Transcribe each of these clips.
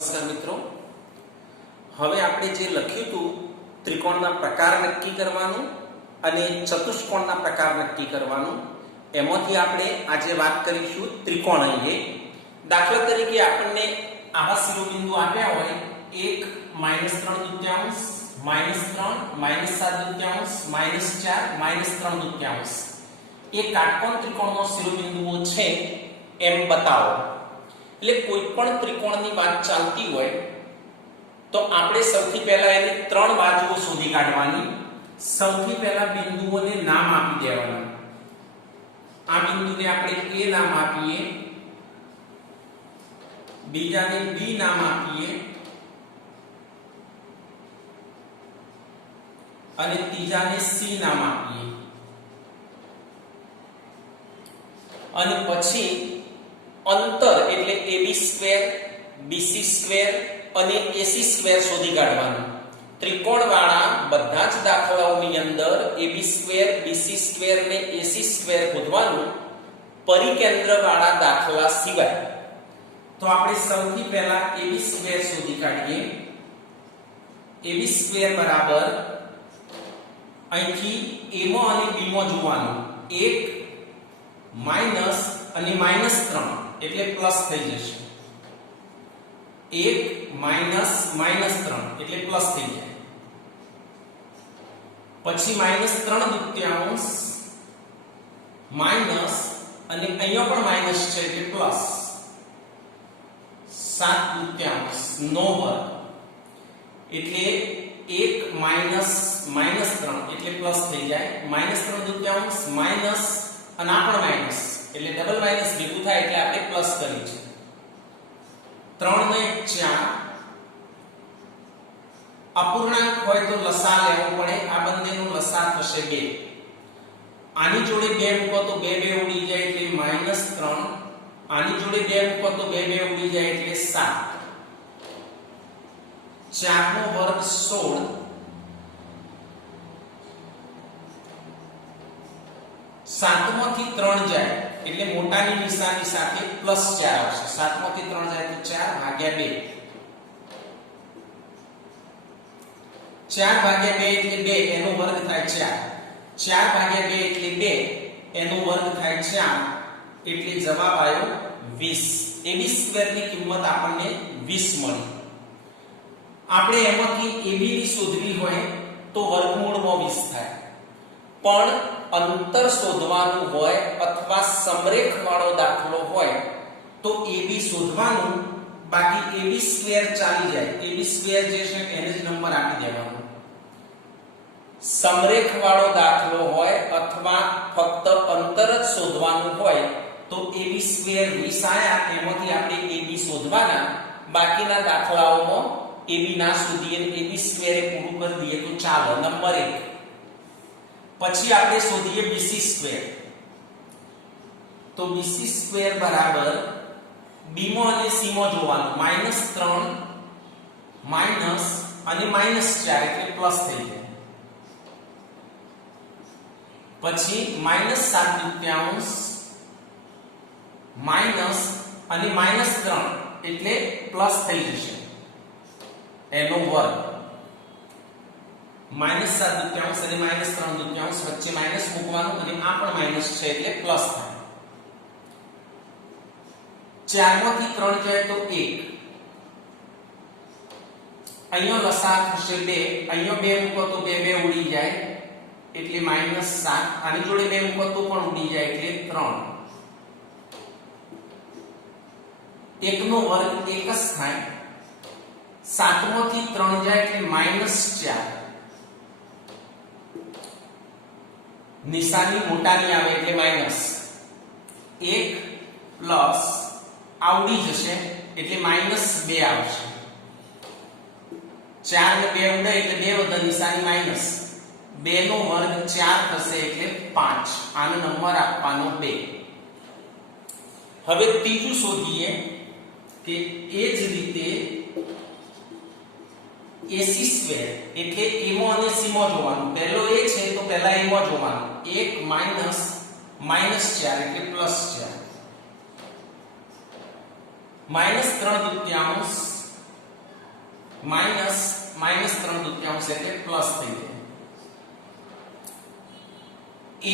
નમસ્કાર મિત્રો, હવે આપણે જે લખ્યું હતું ત્રિકોણના પ્રકાર નક્કી કરવાનું અને ચતુષ્કોણના પ્રકાર નક્કી કરવાનું, એમાંથી આપણે આજે વાત કરીશું ત્રિકોણ અંગે. દાખલા તરીકે આપણને આવા શિરોબિંદુ આપ્યા હોય 1 -3/2, -3 -7/2, -4 -3/2. એ કાટકોણ ત્રિકોણનો શિરોબિંદુઓ છે એમ બતાવો. એટલે કોઈ પણ ત્રિકોણની વાત ચાલતી હોય તો આપણે સૌથી પહેલા એની ત્રણ બાજુઓ શોધી કાઢવાની. સૌથી પહેલા બિંદુઓને નામ આપી દેવાના. આ બિંદુને આપણે A નામ આપીએ, બીજાને B નામ આપીએ અને ત્રીજાને C નામ આપીએ. અને પછી અંતર એટલે AB², BC² અને AC² શોધી કાઢવાનું. ત્રિકોણવાળા બધા જ દાખલાઓની અંદર AB² BC² અને AC² શોધવાનું, પરિકેન્દ્રવાળા દાખલા સિવાય. તો આપણે સૌથી પહેલા AB² શોધી કાઢીએ. AB² બરાબર અહીંથી A માં અને B માં જોવાનું. 1 માઈનસ અને -3 એટલે પ્લસ થઈ જશે. 1 માઈનસ -3 એટલે પ્લસ થઈ જાય. પછી -3/2 માઈનસ અને અહીંયા પણ માઈનસ છે એટલે પ્લસ 7/2 નો વર્ગ એટલે 1 માઈનસ -3 એટલે પ્લસ થઈ જાય. -3/2 માઈનસ અને આ પણ માઈનસ એટલે ડબલ માઈનસ ભેગું થાય એટલે આપણે પ્લસ કરી છે. 3 ને 4 અપૂર્ણાંક હોય તો લસા લેવો પડે. આ બંનેનો લસા થશે 2. આની જોડે 2 મૂકો તો 2 ઉડી જાય એટલે -3. આની જોડે 2 મૂકો તો 2 ઉડી જાય એટલે 7. 4 નો વર્ગ 16. 7 માંથી 3 જાય એટલે મોટાની નિશાની સાથે +4 આવશે. 7 માંથી 3 જાય તો 4 ભાગ્યા 2. 4 ભાગ્યા 2 એટલે 2, એનો વર્ગ થાય 4. 4 ભાગ્યા 2 એટલે 2, એનો વર્ગ થાય 4. એટલે જવાબ આવ્યો 20. AB² ની કિંમત આપણને 20 મળી. આપણે એમાંથી AB ની શોધવી હોય તો વર્ગમૂળમાં 20 થાય. પણ અંતર શોધવાનું હોય અથવા સમરેખ વાળો દાખલો હોય તો AB શોધવાનું, બાકી AB² ચાલી જાય. AB² જે છે એને જ નંબર આપી દેવાનો. સમરેખ વાળો દાખલો હોય અથવા ફક્ત અંતર જ શોધવાનું હોય તો AB² 20 આયા, એમાંથી આપણે AB શોધવાના. બાકીના દાખલાઓમાં AB ના શોધીએ, AB² એ પૂરું કરી દઈએ તો ચાલે. નંબર 1. પછી આપણે શોધીએ BC². તો BC² બરાબર B માં અને C માં જોવાનું. -3 માઈનસ અને -4 એટલે પ્લસ થઈ જાય. પછી -7/2 માઈનસ અને -3 એટલે પ્લસ થઈ જશે, એનો વર્ગ. -7/2 અને -3/2 વચ્ચે માઈનસ મૂકવાનું અને આ પણ માઈનસ છે એટલે પ્લસ થાય. 4 માંથી 3 જાય તો 1. અહીંયા લસા થશે 2. અહીંયા 2 મૂકો તો 2 ઉડી જાય એટલે -7. આની જોડે 2 મૂકો તો પણ ઉડી જાય એટલે 3. 1 નો વર્ગ 1 જ થાય. 7 માંથી 3 જાય એટલે -4. નિશાની મોટાની આવે એટલે માઈનસ. 1 પ્લસ આવડી જશે એટલે -2 આવશે. 4 ને 2 ઉડે એટલે 2 વધે, નિશાની માઈનસ. 2 નો વર્ગ 4 થશે એટલે 5. આનો નંબર આપવાનો 2. હવે ત્રીજું શોધીએ કે એ જ રીતે AC² એટલે A માં અને C માં જોવાનું. પહેલો A છે તો પહેલા A માં જોવાનું. 1 માઈનસ -4 એટલે +4. -3/2 માઇનસ માઇનસ 3/4 એટલે પ્લસ થઈ જાય.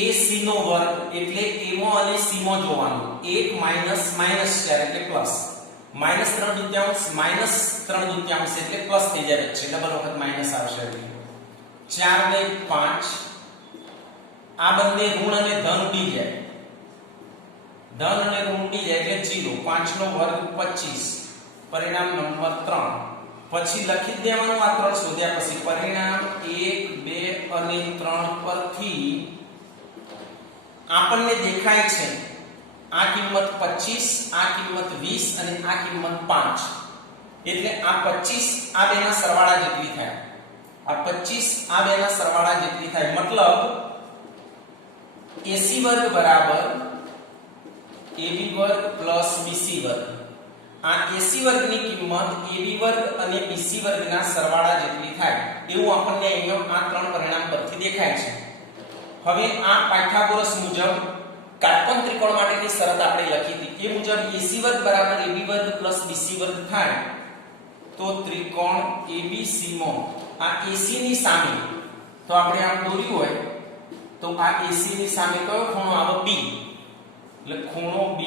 AC નો વર્ગ એટલે A માં અને C માં જોવાનું. 1 માઇનસ માઇનસ 4 એટલે પ્લસ. માઇનસ 3/4 માઇનસ 3/4 એટલે પ્લસ થઈ જાય છે. ડબલ વખત માઇનસ આવશે. 4 ને 5 આ બંને ઋણ અને ધન ઉડી જાય. ધન અને ઋણ ઉડી જાય એટલે 0. 5 નો વર્ગ 25. પરિણામ નંબર 3. પછી લખી દેવાનું આ 3 શોધ્યા પછી પરિણામ 1 2 અને 3 પરથી આપણને દેખાય છે આ કિંમત 25, આ કિંમત 20 અને આ કિંમત 5. એટલે આ 25 આ બેના સરવાળા જેટલી થાય. આ 25 આ બેના સરવાળા જેટલી થાય. મતલબ AC વર્ગ બરાબર AB વર્ગ પ્લસ BC વર્ગ. આ AC વર્ગની કિંમત AB વર્ગ અને BC વર્ગના સરવાળા જેટલી થાય એવું આપણને અહીંયા આ 3 પરિણામ પરથી દેખાય છે. હવે આ પાયથાગોરસ મુજબ કાટકોણ ત્રિકોણ માટેની શરત આપણે લખી હતી. એ મુજબ AC વર્ગ બરાબર AB વર્ગ પ્લસ BC વર્ગ થાય તો ત્રિકોણ ABC માં આ AC ની સામે તો આપણે આમ દોર્યું હોય તો આ AC ની સામે કયો ખૂણો આવે? B. એટલે ખૂણો B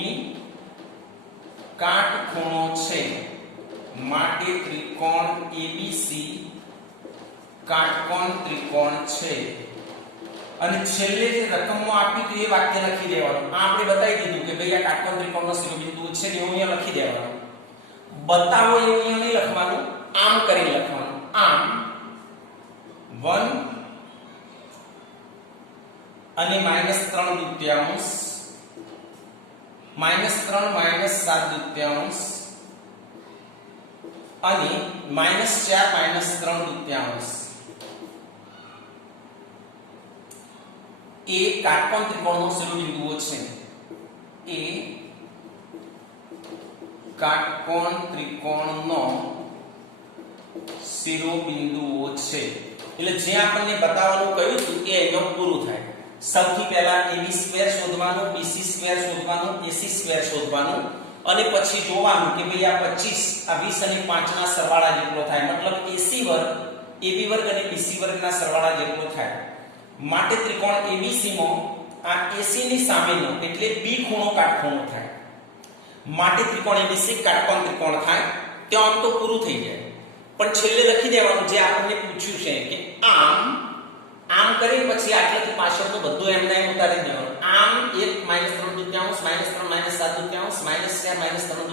કાટખૂણો છે. માટે ત્રિકોણ ABC કાટકોણ ત્રિકોણ છે. અને છેલ્લે જે રકમમાં આપ્યું તો એ વાક્ય લખી દેવાનું. આ આપણે બતાવી દીધું કે ભાઈ આ કાટકોણ ત્રિકોણનો શિરોબિંદુ છે ને એવું અહીંયા લખી દેવાનું. બતાવો એવું અહીંયા નહીં લખવાનું, આમ કરી લખવાનું. આમ 1 અને -3/4 -3 -7/4 અને -4 -3/4 એ કાટકોણ ત્રિકોણનો શિરોબિંદુઓ છે. એ કાટકોણ ત્રિકોણનો શિરોબિંદુઓ છે. એટલે જે આપણને બતાવવાનું કહ્યું હતું એ અહીંયા પૂરું થાય. સૌથી પહેલા AB² શોધવાનું, BC² શોધવાનું, AC² શોધવાનું અને પછી જોવાનું કે ભાઈ આ 25 આ 20 અને 5 ના સરવાળા જેટલો થાય. મતલબ AC વર્ગ AB વર્ગ અને BC વર્ગના સરવાળા જેટલો થાય. માટે ત્રિકોણ ABC માં આ AC ની સામેનો એટલે B ખૂણો કાટખૂણો થાય. માટે ત્રિકોણ ABC કાટકોણ ત્રિકોણ થાય. ત્યાં તો પૂરું થઈ જાય. પણ છેલ્લે લખી દેવાનું જે આપણને પૂછ્યું છે કે આમ કરી પછી આટલેથી પાછળનું બધું એમને એમ ઉતારી દેવાનું. આમ 1 -3/4 -3 -7/4 -4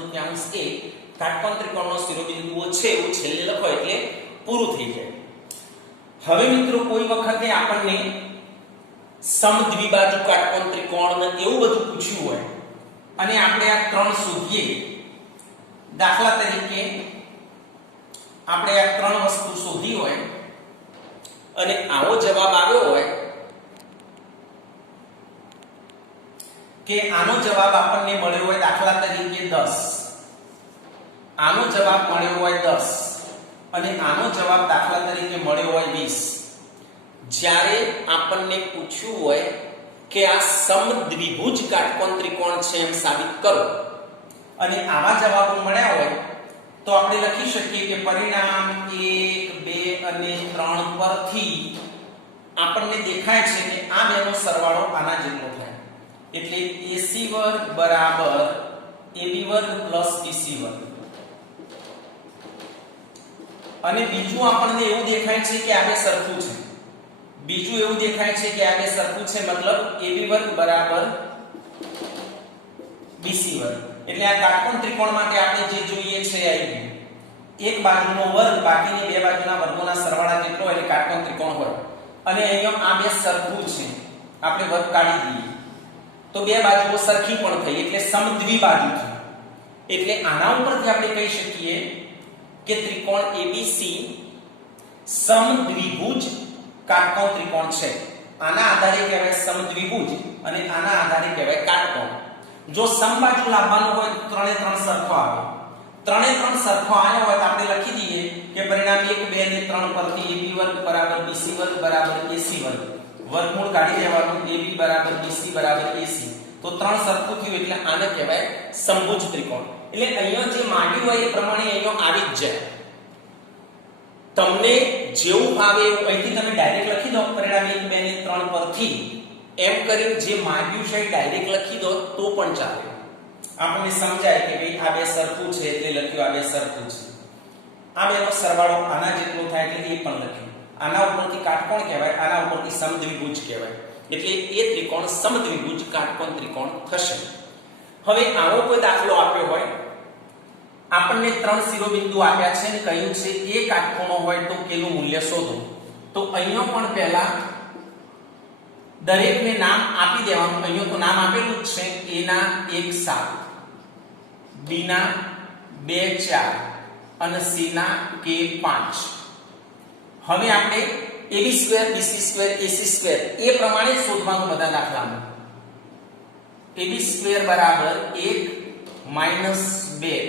-3/4 એ કાટકોણ ત્રિકોણનો શિરોબિંદુઓ છે એવું છેલ્લે લખો એટલે પૂરું થઈ જાય. હવે મિત્રો કોઈ વખતે આપણને સમદ્વિબાજુ કાટકોણ ત્રિકોણ ને એવું બધું પૂછ્યું હોય અને આપણે આ 3 શોધીએ. દાખલા તરીકે આપણે આ 3 વસ્તુ શોધી હોય અને આવો જવાબ આવ્યો હોય કે આનો જવાબ આપણને મળ્યો હોય દાખલા તરીકે 10, આનો જવાબ મળ્યો હોય 10 અને આનો જવાબ દાખલા તરીકે મળ્યો હોય 20. જ્યારે આપણને પૂછ્યું હોય કે આ સમદ્વિભુજ કાટકોણ ત્રિકોણ છે એમ સાબિત કરો અને આવા જવાબો મળ્યા હોય તો આપણે લખી શકીએ કે પરિણામ 1 2 અને 3 પરથી આપણને દેખાય છે કે આ બેનો સરવાળો આના જેટલો થાય. એટલે AC વર્ગ બરાબર AB વર્ગ પ્લસ BC વર્ગ. અને બીજું આપણને એવું દેખાય છે કે આ બે સરખું છે. બીજું એવું દેખાય છે કે આ બે સરખું છે. મતલબ AB વર્ગ બરાબર BC વર્ગ. એટલે આ કાટકોણ ત્રિકોણ માટે આપણે જે જોઈએ છે આવી એક બાજુનો વર્ગ બાકીની બે બાજુના વર્ગોના સરવાળા જેટલો એટલે કાટકોણ ત્રિકોણ હોય. અને અહીંયા આ બે સરખું છે. આપણે વર્ગ કાઢી દઈએ તો બે બાજુઓ સરખી પણ થઈ એટલે સમદ્વિબાજુ છે. એટલે આના ઉપરથી આપણે કહી શકીએ કે ત્રિકોણ ABC સમદ્વિભુજ કાટકોણ ત્રિકોણ છે. આના આધારે કહેવાય સમદ્વિભુજ અને આના આધારે કહેવાય કાટકોણ. જો સમબાજુ લાવવાનું હોય તો 3 3 સરખો આવે. 3 3 સરખો આવ્યો હોય તો આપણે લખી દઈએ કે પરિણામ 1 2 અને 3 પરથી AB વર્ગ બરાબર BC વર્ગ બરાબર AC વર્ગ. વર્ગમૂળ કાઢી લેવાનું. AB બરાબર BC બરાબર AC. તો 3 સરખું થયું એટલે આને કહેવાય સમભુજ ત્રિકોણ. એટલે અહીંયા જે માંગ્યું હોય એ પ્રમાણે અહીંયા આવી જ જાય. તમને જેવું ભાવે એવું અહીંથી તમે ડાયરેક્ટ લખી દો પરિણામ 1 2 ને 3 પરથી એમ કરીને જે માંગ્યું છે ડાયરેક્ટ લખી દો તો પણ ચાલે. આપણને સમજાય કે ભાઈ આ બે સરખું છે એટલે લખ્યું આ બે સરખું છે. આ બેનો સરવાળો આના જેટલો થાય એટલે એ પણ લખ્યું. આના ઉપરથી કાટકોણ કહેવાય, આના ઉપરથી સમદ્વિભુજ કહેવાય. એટલે એ ત્રિકોણ સમદ્વિભુજ કાટકોણ ત્રિકોણ થશે. હવે આવો કોઈ દાખલો આપ્યો હોય, આપણને 3 શિરોબિંદુ આપ્યા છે અને કહ્યું છે એ કાટખૂણો હોય તો કેનું મૂલ્ય શોધો. તો અહીંયા પણ પહેલા દરેકને નામ આપી દેવાનું. અહીંયા તો નામ આપેલું જ છે. a ના 1 7, b ના 2 4 અને c ના k 5. હવે આપણે ab² bc² ac² એ પ્રમાણે શોધવાનું બધા દાખલામાં. ab² બરાબર 1 - 2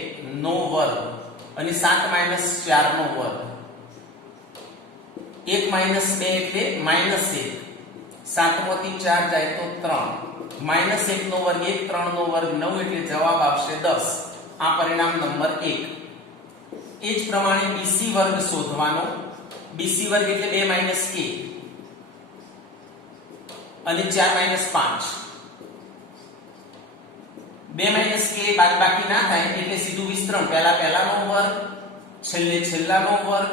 નો વર્ગ અને 7 - 4 નો વર્ગ. 1 - 2 એટલે -1. 7 માંથી 4 જાય તો 3. -1 નો વર્ગ 1, 3 નો વર્ગ 9 એટલે જવાબ આવશે 10. આ પરિણામ નંબર 1. એ જ પ્રમાણે BC વર્ગ શોધવાનો. BC વર્ગ એટલે 2 - k અને 4 - 5. 2 - k બાદબાકી ના થાય એટલે સીધું વિસ્તરણ. પહેલાનો વર્ગ, છેલ્લાનો વર્ગ,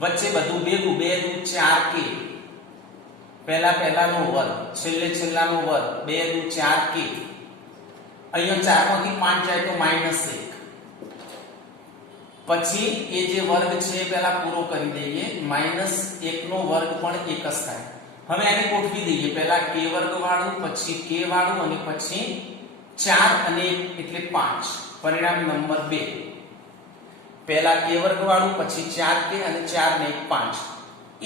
વચ્ચે બધું ભેગું 2 * 4 k. પહેલાનો વર્ગ, છેલ્લાનો વર્ગ, 2 * 4 k. અહીંયા 4 માંથી 5 જાય તો -1. પછી એ જે વર્ગ છે પહેલા પૂરો કરી દઈએ. -1 નો વર્ગ પણ 1 જ થાય. હવે આને ગોઠવી દઈએ. પહેલા k વર્ગ વાળું, પછી k વાળું અને પછી 4 અને 1 એટલે 5. પરિણામ નંબર 2. પહેલા k વર્ગ વાળું, પછી 4k અને 4 ને 1 5.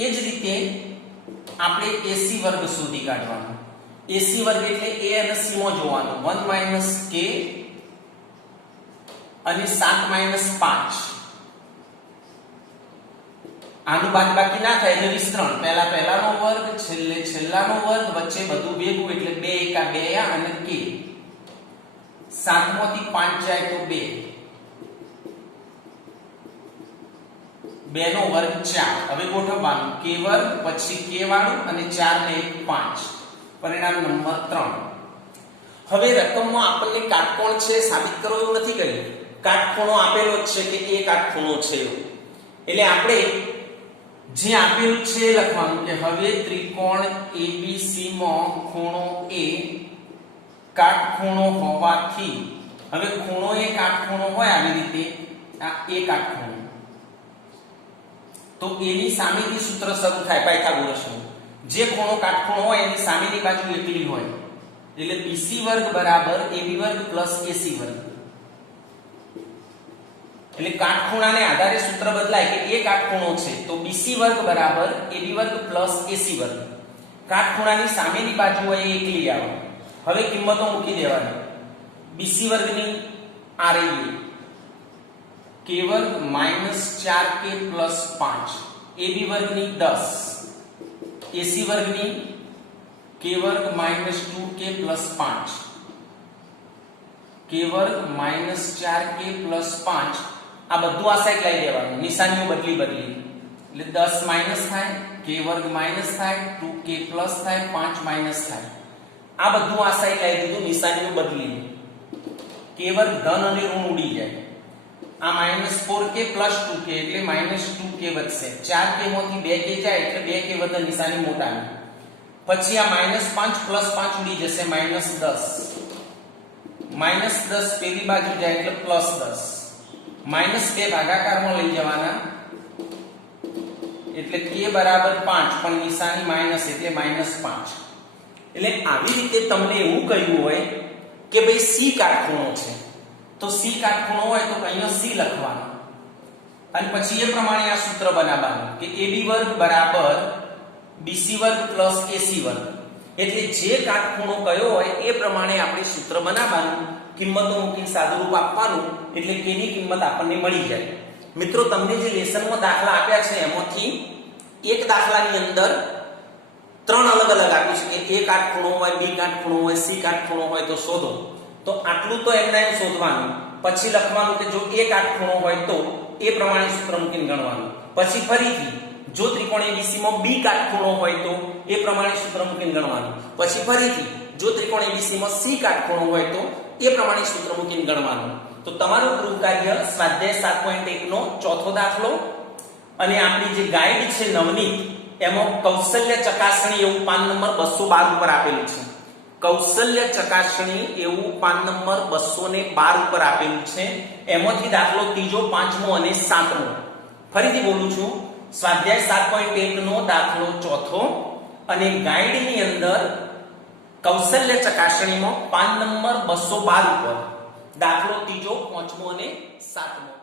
એ જ રીતે આપણે AC વર્ગ શોધી કાઢવાનો. AC વર્ગ એટલે a અને c માં જોવાનું. 1 - k અને 7 - 5. આનું બાદબાકી ના થાય એટલે વિસ્તરણ. પહેલાનો વર્ગ, છેલ્લાનો વર્ગ, વચ્ચે બધું ભેગું એટલે 2 * 1 2 અને k. 7 માંથી 5 જાય તો 2. 2 નો વર્ગ 4. હવે ગોઠવવાનું. k વર્ગ, પછી k વાળું અને 4 ને 1 5. પરિણામ નંબર 3. હવે રકમમાં આપણને કાટકોણ છે સાબિત કરવો એવું નથી કર્યું. કાટખૂણો આપેલો જ છે કે એ કાટખૂણો છે. એટલે આપણે જે આપેલું છે લખવાનું કે હવે ત્રિકોણ ABC માં ખૂણો A કાટખૂણો હોવાથી, હવે ખૂણો એ કાટખૂણો હોય આવી રીતે આ એ કાટખૂણો, તો એની સામેથી સૂત્ર શરૂ થાય પાયથાગોરસનું. જે ખૂણો કાટખૂણો હોય એની સામેની બાજુ એકલી હોય એટલે BC વર્ગ બરાબર AB વર્ગ પ્લસ AC વર્ગ. એટલે કાટખૂણાને આધારે સૂત્ર બદલાય કે એ કાટખૂણો છે તો BC વર્ગ બરાબર AB વર્ગ પ્લસ AC વર્ગ. કાટખૂણાની સામેની બાજુ હોય એકલી આવે. હવે કિંમતો મૂકી દેવાની. BC વર્ગની આ રહી k વર્ગ -4k + 5, AB વર્ગની 10, AC વર્ગની k વર્ગ -2k + 5, k વર્ગ -4k + 5. આ બધું આ સાઈડ લઈ લેવાનું. નિશાનીઓ બદલી એટલે 10 માઈનસ થાય, k વર્ગ માઈનસ થાય, 2k પ્લસ થાય, 5 માઈનસ થાય. આ બધું આ સાઈડ લઈ દીધું. નિશાનીઓ બદલી. k વર્ગ ધન અને ઋણ ઉડી જાય. આ -4k + 2k એટલે -2k વધશે. 4k માંથી 2k જાય એટલે 2k વધે. નિશાની મોટાની. પછી આ -5 + 5 ઉડી જશે. -10. -10 પેલી બાજુ જાય એટલે +10. -2 ભાગાકારમાં લઈ જવાના એટલે k બરાબર 5 પણ નિશાની માઈનસ એટલે -5. એટલે આવી રીતે તમને એવું કહ્યું હોય કે ભાઈ C કાટખૂણો છે તો C કાટખૂણો હોય તો અહીંયા C લખવાનું અને પછી એ પ્રમાણે આ સૂત્ર બનાવવાનું કે AB વર્ગ બરાબર BC વર્ગ પ્લસ AC વર્ગ. એટલે જે કાટખૂણો કયો હોય એ પ્રમાણે આપણે સૂત્ર બનાવવાનું, કિંમતો મૂકી સાદુરૂપ આપવાનું એટલે k ની કિંમત આપણને મળી જાય. મિત્રો તમને જે લેસનમાં દાખલા આપ્યા છે એમાંથી એક દાખલાની અંદર 3 અલગ અલગ આપ્યું છે કે a કાટખૂણો હોય, b કાટખૂણો હોય, c કાટખૂણો હોય તો શોધો. તો આટલું તો એમ શોધવાનું, પછી લખવાનું કે જો a કાટખૂણો હોય તો એ પ્રમાણે સૂત્ર મૂકીને ગણવાનું. પછી ફરીથી જો ત્રિકોણ ABC માં B કાટખૂણો હોય તો એ પ્રમાણે સૂત્ર મૂકીને ગણવાનું. પછી ફરીથી જો ત્રિકોણ ABC માં C કાટખૂણો હોય તો એ પ્રમાણે સૂત્ર મૂકીને ગણવાનું. તો તમારું ગૃહ કાર્ય સ્વાધ્યાય 7.1 નો ચોથો દાખલો અને આપણી જે ગાઈડ છે નવનીત એમાં કૌશલ્ય ચકાસણી એવું પાન નંબર 212 ઉપર આપેલું છે. કૌશલ્ય ચકાસણી એવું પાન નંબર 212 ઉપર આપેલું છે. એમાંથી દાખલો ત્રીજો, પાંચમો અને સાતમો. ફરીથી બોલું છું, સ્વાધ્યાય 7.1 નો દાખલો ચોથો અને ગાઈડની અંદર કૌશલ્ય ચકાસણીમાં પાન નંબર 212 ઉપર દાખલો ત્રીજો, પાંચમો અને સાતમો.